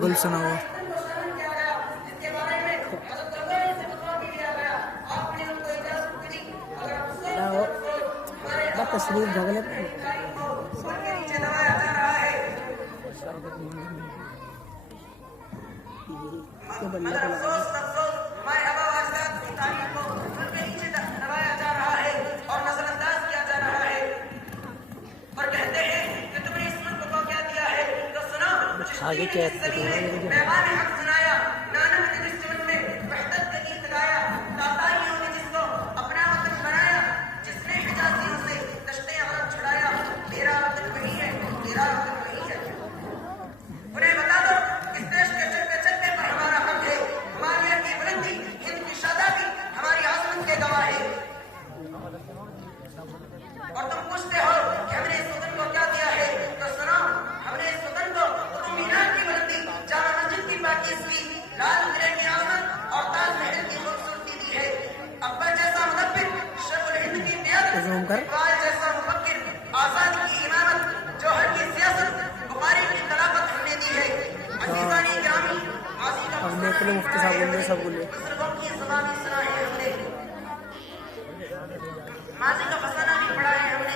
गुलशन हुआ तस्वीर झगड़े आगे क्या मुफ्ती साहब बोल सब बोले माजी का फसाना भी पढ़ा है हमने,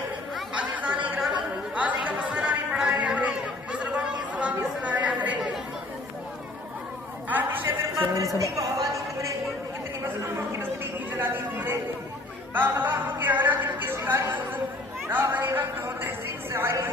आजीज़ान इकराम माजी का फसाना भी पढ़ा है हमने, बुजुर्गों की सलाम भी सुना है हमने। आतिश फिरकत को हवा दी तुमने, कितनी मज़लूमों की बस्ती भी जला दी तुमने। बाग़बान के आना दिल की शिकारी हुज़ूर, राह बरे वक्त हो तहसीन से आई